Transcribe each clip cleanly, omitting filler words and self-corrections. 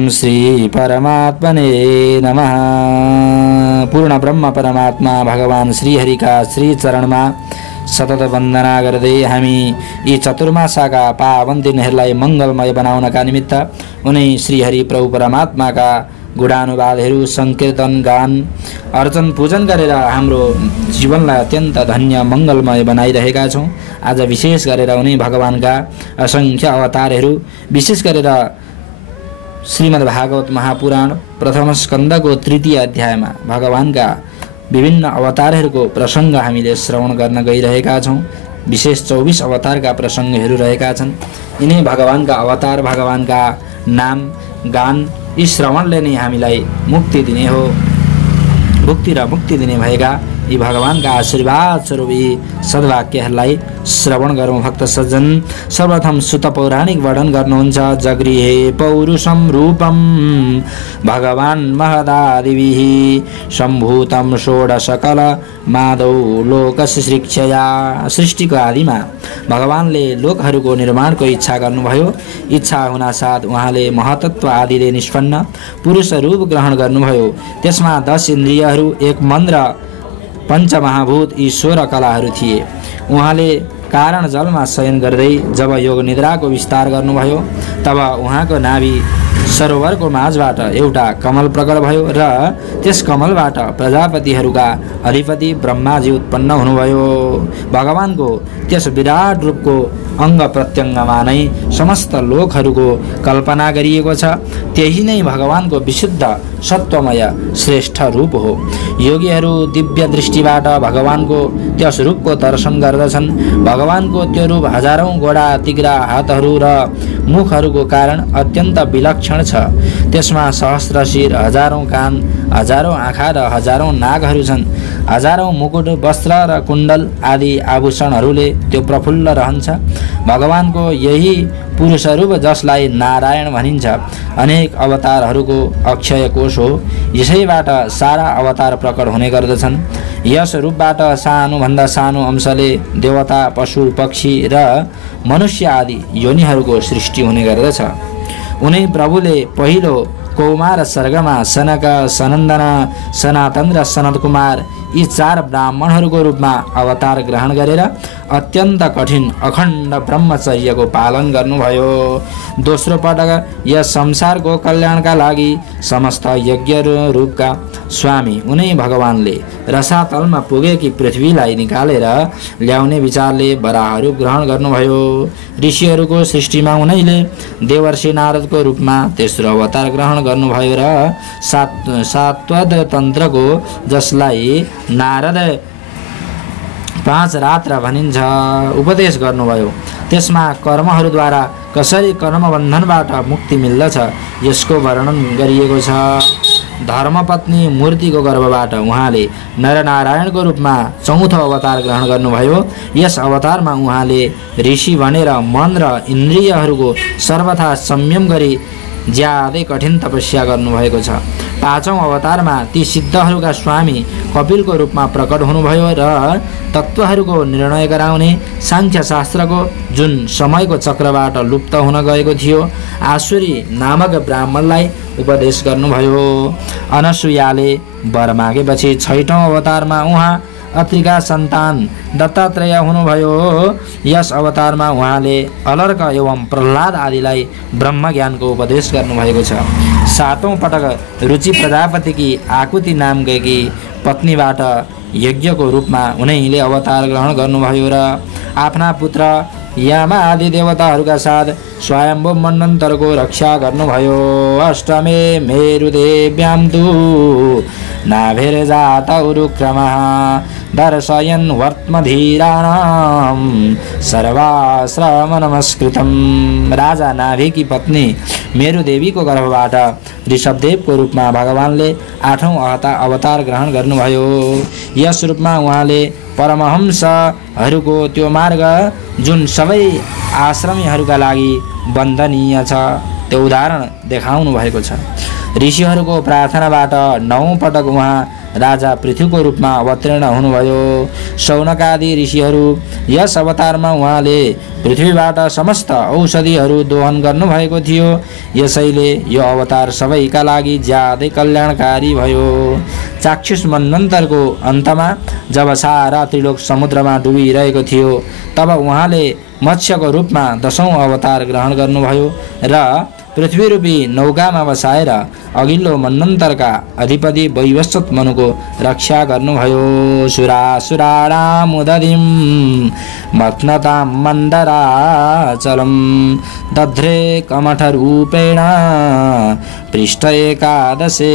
ओम श्री परमात्मने नमः। पूर्ण ब्रह्म परमात्मा भगवान श्रीहरिका श्री चरणमा सतत वन्दना गर्दै हामी यी चतुर्मासाका पावन दिनहरूलाई मङ्गलमय बनाउनका निमित्त उनै श्रीहरि प्रभु परमात्माका गुणानुवादहरू संकीर्तन गान अर्चन पूजन गरेर हाम्रो जीवनलाई अत्यन्त धन्य मङ्गलमय बनाइरहेका छौँ। आज विशेष गरेर उनै भगवानका असंख्य अवतारहरू, विशेष गरेर श्रीमद् भागवत महापुराण प्रथम स्कन्धको तृतीय अध्यायमा भगवानका विभिन्न अवतारहरूको प्रसङ्ग हामीले श्रवण गर्न गइरहेका छौँ। विशेष 24 अवतारका प्रसङ्गहरू रहेका छन्। यिनै भगवानका अवतार, भगवानका नाम गान, यी श्रवणले नै हामीलाई मुक्ति दिने हो। भुक्ति र मुक्ति दिने भएका यी भगवानका आशीर्वाद स्वरूप यी सद्वाक्यहरूलाई श्रवण गरौँ। भक्त सज्जन, सर्वप्रथम सुत पौराणिक वर्णन गर्नुहुन्छ। जगृहे पौरुषम रूपम भगवान महदादिभिः सम्भूतम षोडशकल माधौ लोकशिक्षया। सृष्टिको आदिमा भगवानले लोकहरूको निर्माणको इच्छा गर्नुभयो। इच्छा हुनासाथ उहाँले महतत्व आदिले निष्पन्न पुरुष रूप ग्रहण गर्नुभयो। त्यसमा 10 इन्द्रियहरू, 1 मन र पञ्चमहाभूत यी 16 कलाहरू थिए। उहाँले कारण जलमा शयन गर्दै जब योग निद्राको विस्तार गर्नुभयो तब उहाँको नाभि सरोवरको माझबाट एउटा कमल प्रकट भयो र त्यस कमलबाट प्रजापतिहरूका अधिपति ब्रह्माजी उत्पन्न हुनुभयो। भगवानको त्यस विराट रूपको अङ्ग प्रत्यङ्गमा नै समस्त लोकहरूको कल्पना गरिएको छ। त्यही नै भगवानको विशुद्ध सत्वमय श्रेष्ठ रूप हो। योगीहरू दिव्य दृष्टिबाट भगवानको त्यस रूपको दर्शन गर्दछन्। भगवानको त्यो रूप हजारौं गोडा, तिग्रा हातहरू र मुखहरूको कारण अत्यन्त विलक्षण छ। त्यसमा सहस्र शिर, हजारौं कान, हजारौं आँखा र हजारौं नागहरू छन्। हजारौं मुकुट, वस्त्र र कुण्डल आदि आभूषणहरूले त्यो प्रफुल्ल रहन्छ। भगवानको यही पुरुष रूप जसलाई नारायण भनिन्छ अनेक अवतारहरूको अक्षय कोश हो। यसैबाट सारा अवतार प्रकट हुने गर्दछन्। यस रूपबाट सानोभन्दा सानो अंशले देवता, पशु, पक्षी र मनुष्य आदि योनिहरूको सृष्टि हुने गर्दछ। उनै प्रभुले पहिलो कौमार सर्गमा सनक, सनन्दन, सनातन र सनत कुमार यी 4 ब्राह्मणहरूको रूपमा अवतार ग्रहण गरेर अत्यन्त कठिन अखण्ड ब्रह्मचर्यको पालन गर्नुभयो। दोस्रो पटक यस संसारको कल्याणका लागि समस्त यज्ञ रूपका स्वामी उनै भगवानले रसातलमा पुगेकी पृथ्वीलाई निकालेर ल्याउने विचारले वराह रूप ग्रहण गर्नुभयो। ऋषिहरूको सृष्टिमा उनैले देवर्षि नारदको रूपमा तेस्रो अवतार ग्रहण गर्नुभयो र सात्वत तन्त्रको, जसलाई नारद 5 रात्र भनिन्छ, उपदेश गर्नुभयो। त्यसमा कर्महरूद्वारा कसरी कर्मबन्धनबाट मुक्ति मिल्दछ यसको वर्णन गरिएको छ। धर्मपत्नी मूर्तिको गर्भबाट उहाँले नरनारायणको रूपमा चौथो अवतार ग्रहण गर्नुभयो। यस अवतारमा उहाँले ऋषि बनेर मन र इन्द्रियहरूको सर्वथा संयम गरी ज्यादै कठिन तपस्या गर्नुभएको छ। 5औं अवतारमा ती सिद्धहरूका स्वामी कपिलको रूपमा प्रकट हुनुभयो र तत्त्वहरूको निर्णय गराउने सांख्य शास्त्रको जुन समयको चक्रबाट लुप्त हुन गएको थियो आसुरी नामक ब्राह्मणलाई उपदेश गर्नुभयो। अनसुयाले वर मागेपछि 6औं अवतारमा उहाँ अत्रिका सन्तान दत्तात्रेय हुनुभयो। यस अवतारमा उहाँले अलर्क एवं प्रह्लाद आदिलाई ब्रह्म ज्ञानको उपदेश गर्नुभएको छ। 7औं पटक रुचि प्रजापतिकी आकुति नाम गएकी पत्नीबाट यज्ञको रूपमा उनैले अवतार ग्रहण गर्नुभयो र आफ्ना पुत्र यामा आदि देवताहरूका साथ स्वयम्भू मन्वन्तरको रक्षा गर्नुभयो। अष्टमे मेरुदेव्यां तु नाभिर्जात उरुक्रमः दर्शयन् वर्त्मधीराणां सर्वाश्रम नमस्कृतम्। राजा नाभिकी पत्नी मेरुदेवीको गर्भबाट ऋषभदेवको रूपमा भगवानले 8औं अवतार ग्रहण गर्नुभयो। यस रूपमा उहाँले परमहंसहरूको त्यो मार्ग जुन सबै आश्रमीहरूका लागि वन्दनीय छ त्यो उदाहरण देखाउनु भएको छ। ऋषिहरूको प्रार्थनाबाट 9 पटक उहाँ राजा पृथ्वीको रूपमा अवतीर्ण हुनुभयो। शौनकादि ऋषिहरू यस अवतारमा उहाँले पृथ्वीबाट समस्त औषधिहरू दोहन गर्नुभएको थियो। यसैले यो अवतार सबैका लागि ज्यादै कल्याणकारी भयो। चाक्षुष मन्वन्तरको अन्तमा जब सारा त्रिलोक समुद्रमा डुबिरहेको थियो तब उहाँले मत्स्यको रूपमा 10औं अवतार ग्रहण गर्नुभयो र पृथ्वीरूपी नौकामा बसाएर अघिल्लो मन्वन्तरका अधिपति वैवस्वत मनुको रक्षा गर्नुभयो। सुरासुराणामुदधिं मथ्नतां मन्दराचलं दध्रे कमठरूपेण पृष्ठ एकादशे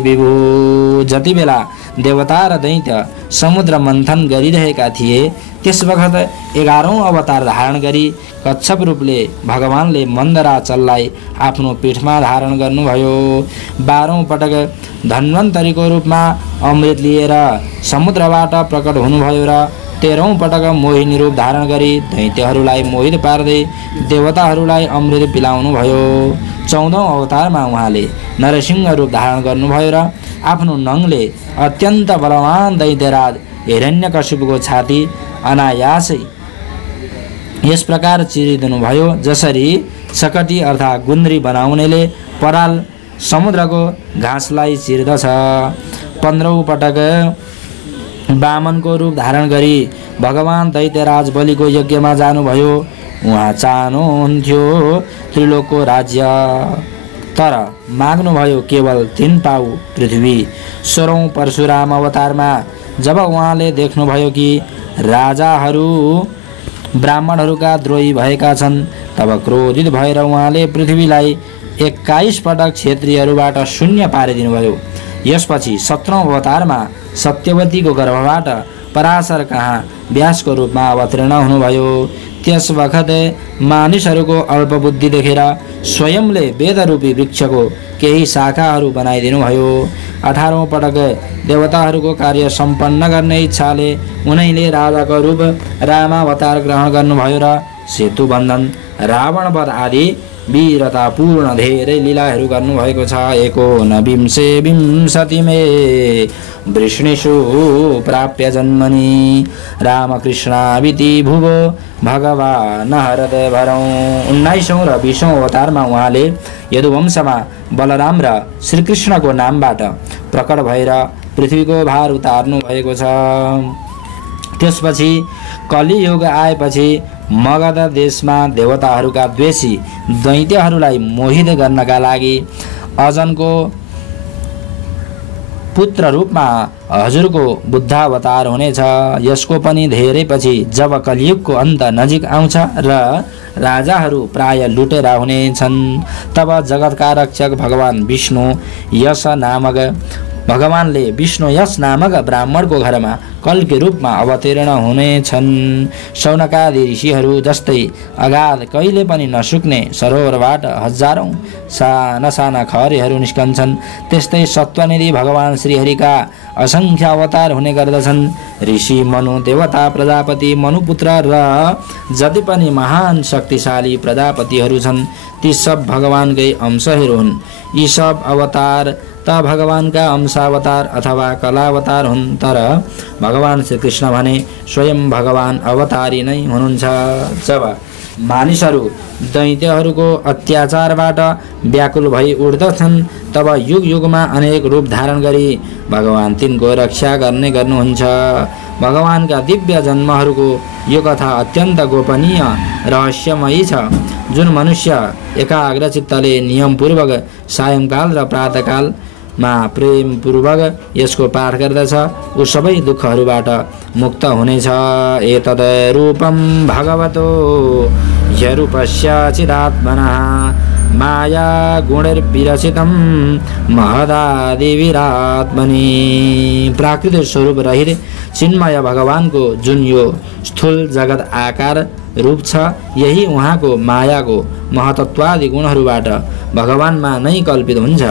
विभु। जति बेला देवता र दैत्य समुद्र मन्थन गरिरहेका थिए त्यस वखत 11औं अवतार धारण गरी कच्छप रूपले भगवानले मन्दराचललाई आफ्नो पीठमा धारण गर्नुभयो। 12औं पटक धन्वन्तरीको रूपमा अमृत लिएर समुद्रबाट प्रकट हुनुभयो र 13औं पटक मोहिनी रूप धारण गरी दैत्यहरूलाई मोहित पार्दै देवताहरूलाई अमृत पिलाउनु भयो। 14औं अवतारमा उहाँले नरसिंह रूप धारण गर्नुभयो र आफ्नो नङले अत्यन्त बलवान दैत्यराज हिरण्यकशिपुको छाती अनायासै यस प्रकार चिरिदिनुभयो जसरी सकटी अर्थात् गुन्द्री बनाउनेले पराल समुद्रको घाँसलाई चिर्दछ। 15औं पटक वामनको रूप धारण गरी भगवान दैत्यराज बलिको यज्ञमा जानुभयो। उहाँ चाहनुहुन्थ्यो त्रिलोकको राज्य, तर माग्नुभयो केवल 3 पाउ पृथ्वी। 16औं परशुराम अवतारमा जब उहाँले देख्नुभयो कि राजाहरू ब्राह्मणहरूका द्रोही भएका छन् तब क्रोधित भएर उहाँले पृथ्वीलाई 21 पटक क्षेत्रीहरूबाट शून्य पारिदिनुभयो। यसपछि 17औं अवतारमा सत्यवतीको गर्भबाट पराशर कहाँ व्यासको रूपमा अवतीर्ण हुनुभयो। त्यस वखत मानिसहरूको अल्पबुद्धि देखेर स्वयंले वेदरूपी वृक्षको केही शाखाहरू बनाइदिनुभयो। 18औं पटक देवताहरूको कार्य सम्पन्न गर्ने इच्छाले उनैले राजाको रूप रामावतार ग्रहण गर्नुभयो र सेतु बन्धन, रावणवध आदि वीरतापूर्ण धेरै लीलाहरू गर्नुभएको छ। एकोनविंशे विंशतिमे वृष्णिषु प्राप्य जन्मनि रामकृष्णाविति भुवो भगवान् हृदय भरौँ। 19औं र 20औं अवतारमा उहाँले यदुवंशमा बलराम र श्रीकृष्णको नामबाट प्रकट भएर पृथ्वीको भार उतार्नु भएको छ। त्यसपछि कलियुग आएपछि मगध देशमा देवताहरूका द्वेषी दैत्यहरूलाई मोहित गर्नका लागि अजनको पुत्र रूपमा हजुरको बुद्धावतार हुनेछ। यसको पनि धेरै पछि जब कलियुगको अन्त नजिक आउँछ र राजाहरू प्राय लुटेरा हुनेछन् तब जगतका रक्षक भगवान विष्णु यस नामक ब्राह्मणको घरमा कल्की रूपमा अवतीर्ण हुनेछन्। शौनकादि ऋषिहरू जस्तै अगाध कहिले पनि नसुक्ने सरोवरबाट हजारौं साना साना खहरीहरू निस्कन्छन् त्यस्तै सत्वनिधि भगवान श्रीहरिका असंख्य अवतार हुने गर्दछन्। ऋषि मनु, देवता प्रजापति मनुपुत्र र जति पनि महान शक्तिशाली प्रजापतिहरू छन् ती सब भगवानकै अंशहरू हुन्। यी सब अवतार त भगवानका अंशावतार अथवा कलावतार हुन्, तर भगवान श्रीकृष्ण भने स्वयं भगवान अवतारी नै हुनुहुन्छ। जब मानिसहरू दैत्यहरूको अत्याचारबाट व्याकुल भई उठ्दछन् तब युग युगमा अनेक रूप धारण गरी भगवान तिनको रक्षा गर्नुहुन्छ। भगवानका दिव्य जन्महरूको यो कथा अत्यन्त गोपनीय रहस्यमयी छ। जुन मनुष्य एकाग्र चित्तले नियमपूर्वक सायंकाल र प्रातःकालमा प्रेमपूर्वक यसको पाठ गर्दछ ऊ सबै दुःखहरूबाट मुक्त हुनेछ। एतद् रूपं भगवतो ह्यरूपस्य चिदात्मनः माया गुणैर्विरचितं महदादिविरात्मनि। प्राकृतिक स्वरूप रहित चिन्मय भगवानको जुन यो स्थूल जगत आकार रूप छ यही उहाँको मायाको महतत्वादि गुणहरूबाट भगवानमा नै कल्पित हुन्छ।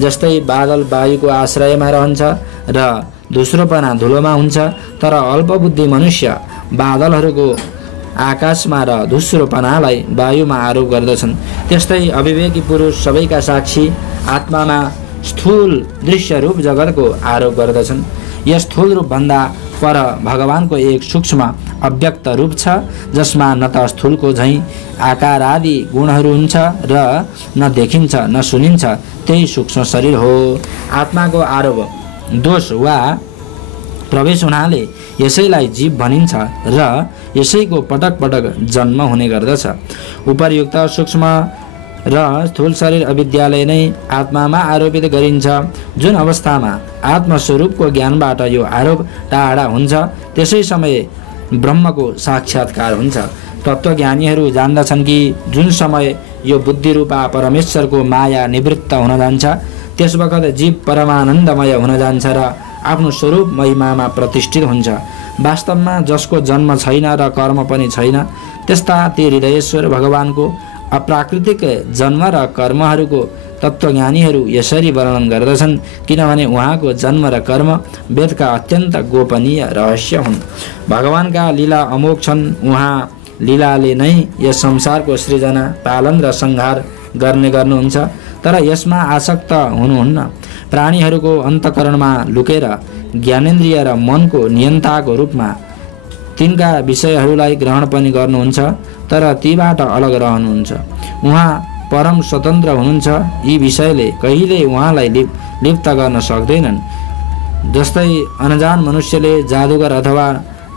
जस्तै बादल वायुको आश्रयमा रहन्छ र दोस्रोपना धुलोमा हुन्छ, तर अल्पबुद्धि मनुष्य बादलहरूको आकाशमा र धुस्रोपनालाई वायुमा आरोप गर्दछन्। त्यस्तै अविवेकी पुरुष सबैका साक्षी आत्मामा स्थूल दृश्य रूप जगतको आरोप गर्दछन्। यस स्थूल रूपभन्दा पर भगवानको एक सूक्ष्म अव्यक्त रूप छ, जसमा न त स्थूलको झैँ आकार आदि गुणहरू हुन्छ र न देखिन्छ न सुनिन्छ, त्यही सूक्ष्म शरीर हो। आत्माको आरोप दोष वा प्रवेश हुनाले यसैलाई जीव भनिन्छ र यसैको पटक पटक जन्म हुने गर्दछ। उपर्युक्त सूक्ष्म र स्थूल शरीर अविद्याले नै आत्मामा आरोपित गरिन्छ। जुन अवस्थामा आत्मस्वरूपको ज्ञानबाट यो आरोप टाढा हुन्छ, त्यसै समय ब्रह्मको साक्षात्कार हुन्छ। तत्त्वज्ञानीहरू जान्दछन् कि जुन समय यो बुद्धिरूपा परमेश्वरको माया निवृत्त हुन जान्छ, त्यस बखत जीव परमानन्दमय हुन जान्छ र आफ्नो स्वरूप महिमामा प्रतिष्ठित हुन्छ। वास्तवमा जसको जन्म छैन र कर्म पनि छैन, त्यस्ता ती हृदयेश्वर भगवानको अप्राकृतिक जन्म र कर्महरूको तत्त्वज्ञानीहरू यसरी वर्णन गर्दछन्, किनभने उहाँको जन्म र कर्म वेदका अत्यन्त गोपनीय रहस्य हुन्। भगवानका लीला अमोघ छन्। उहाँ लीलाले नै यस संसारको सृजना, पालन र संहार गर्नुहुन्छ, तर यसमा आसक्त हुनुहुन्न। प्राणीहरूको अन्तःकरणमा लुकेर ज्ञानेन्द्रिय र मनको नियन्ताको रूपमा तिनका विषयहरूलाई ग्रहण पनि गर्नुहुन्छ, तर तीबाट अलग रहनुहुन्छ। उहाँ परम स्वतन्त्र हुनुहुन्छ। यी विषयले कहिल्यै उहाँलाई लिप्त गर्न सक्दैनन्। जस्तै अनजान मनुष्यले जादुगर अथवा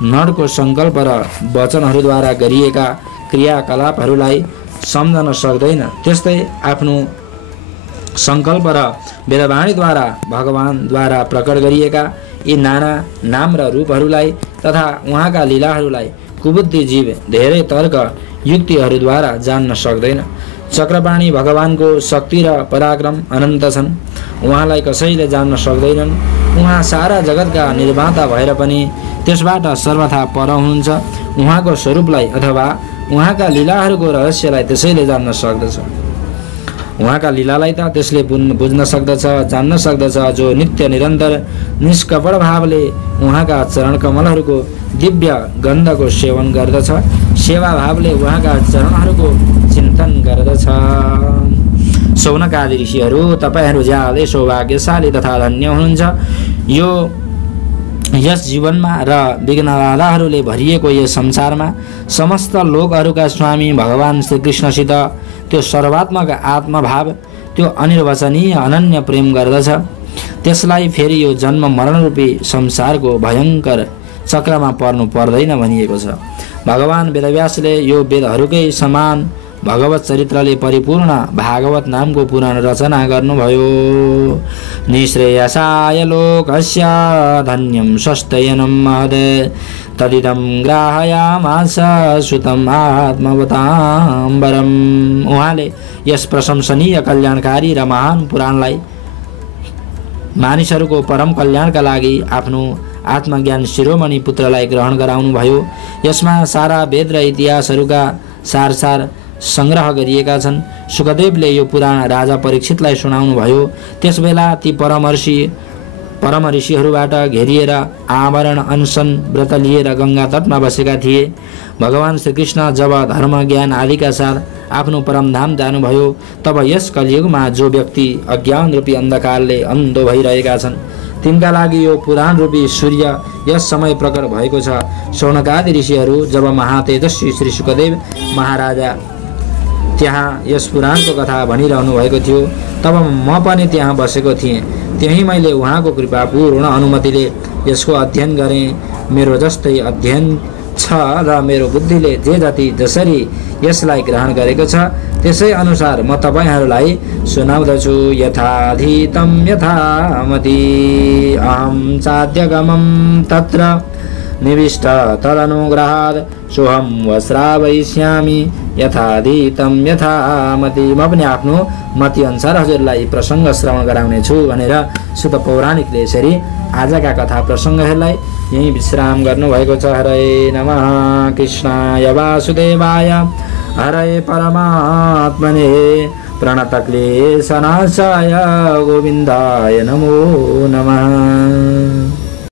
नडको सङ्कल्प र वचनहरूद्वारा गरिएका क्रियाकलापहरूलाई सम्झन सक्दैन, त्यस्तै आफ्नो सङ्कल्प र वेदवाणीद्वारा भगवानद्वारा प्रकट गरिएका यी नाना नाम र रूपहरूलाई तथा उहाँका लीलाहरूलाई कुबुद्धि जीव धेरै तर्क युक्तिहरूद्वारा जान्न सक्दैन। चक्रपाणी भगवानको शक्ति र पराक्रम अनन्त छन्। उहाँलाई कसैले जान्न सक्दैनन्। उहाँ सारा जगतका निर्माता भएर पनि त्यसबाट सर्वथा पर हुनुहुन्छ। उहाँको स्वरूपलाई अथवा उहाँका लीलाहरूको रहस्यलाई त्यसैले जान्न सक्दछ। उहाँका लीलालाई त त्यसले बुझ्न सक्दछ, जान्न सक्दछ जो नित्य निरन्तर निष्कपट भावले उहाँका चरण कमलहरूको दिव्य गन्धको सेवन गर्दछ, सेवा भावले उहाँका चरणहरूको चिन्तन गर्दछ। शौनकादि ऋषिहरू, तपाईहरू ज्यादै सौभाग्यशाली तथा धन्य हुनुहुन्छ। यस जीवनमा र विघ्नबाधाहरूले भरिएको यस संसारमा समस्त लोकहरूका स्वामी भगवान श्रीकृष्णसित त्यो सर्वात्मक आत्मभाव, त्यो अनिर्वचनीय अनन्य प्रेम गर्दछ। त्यसलाई फेरि यो जन्म मरण रूपी संसारको भयङ्कर चक्रमा पर्नु पर्दैन भनिएको छ। भगवान वेदव्यासले यो वेदहरूकै समान भगवत चरित्रले परिपूर्ण भागवत नामको पुराण रचना गर्नुभयो। निश्रेयसाय लोकस्य धन्यं स्वस्थयनं महद तदिदं ग्राहयामास सुतम् आत्मवताम्बरम्। उहाँले यस प्रशंसनीय कल्याणकारी र महान पुराणलाई मानिसहरूको परम कल्याणका लागि आफ्नो आत्मज्ञान शिरोमणि पुत्रलाई ग्रहण गराउनुभयो। यसमा सारा वेद र इतिहासहरूका सार संग्रह गरिएका छन्। सुखदेवले यो पुराण राजा परीक्षितलाई सुनाउनु भयो। त्यसबेला ती परम ऋषिहरूबाट घेरिएर आवरण अनसन व्रत लिएर गंगा तटमा बसेका थिए। भगवान श्रीकृष्ण जब धर्म ज्ञान आदिका साथ आफ्नो परमधाम जानुभयो, तब यस कलियुगमा जो व्यक्ति अज्ञान रूपी अन्धकारले अन्धो भइरहेका छन्, तिनका लागि यो पुराण रूपी सूर्य यस समय प्रकट भएको छ। शौनकादि ऋषिहरू जब महातेजस्वी श्री सुखदेव महाराजा त्यहाँ यस पुराणको कथा भनिरहनु भएको थियो, तब म पनि त्यहाँ बसेको थिएँ। त्यही मैले उहाँको कृपापूर्ण अनुमतिले यसको अध्ययन गरेँ। मेरो जस्तै अध्ययन छ र मेरो बुद्धिले जे जति जसरी यसलाई ग्रहण गरेको छ, त्यसै अनुसार म तपाईहरूलाई सुनाउँदछु। यथाधीतं यथामति अहं चाद्यगमं तत्र निविष्ट तदनुग्रहात् सोहम वस्रावयिष्यामि यथाधीतं यथामति। म पनि आफ्नो मति अनुसार हजुरलाई प्रसङ्ग श्रवण गराउने छु भनेर सुत पौराणिकले यसरी आजका कथा प्रसङ्गहरूलाई यही विश्राम गर्नुभएको छ। हरे नमः कृष्णाय वासुदेवाय हरे परमात्मने प्रणतक्लेशनाशाय गोविन्दाय नमो नमः।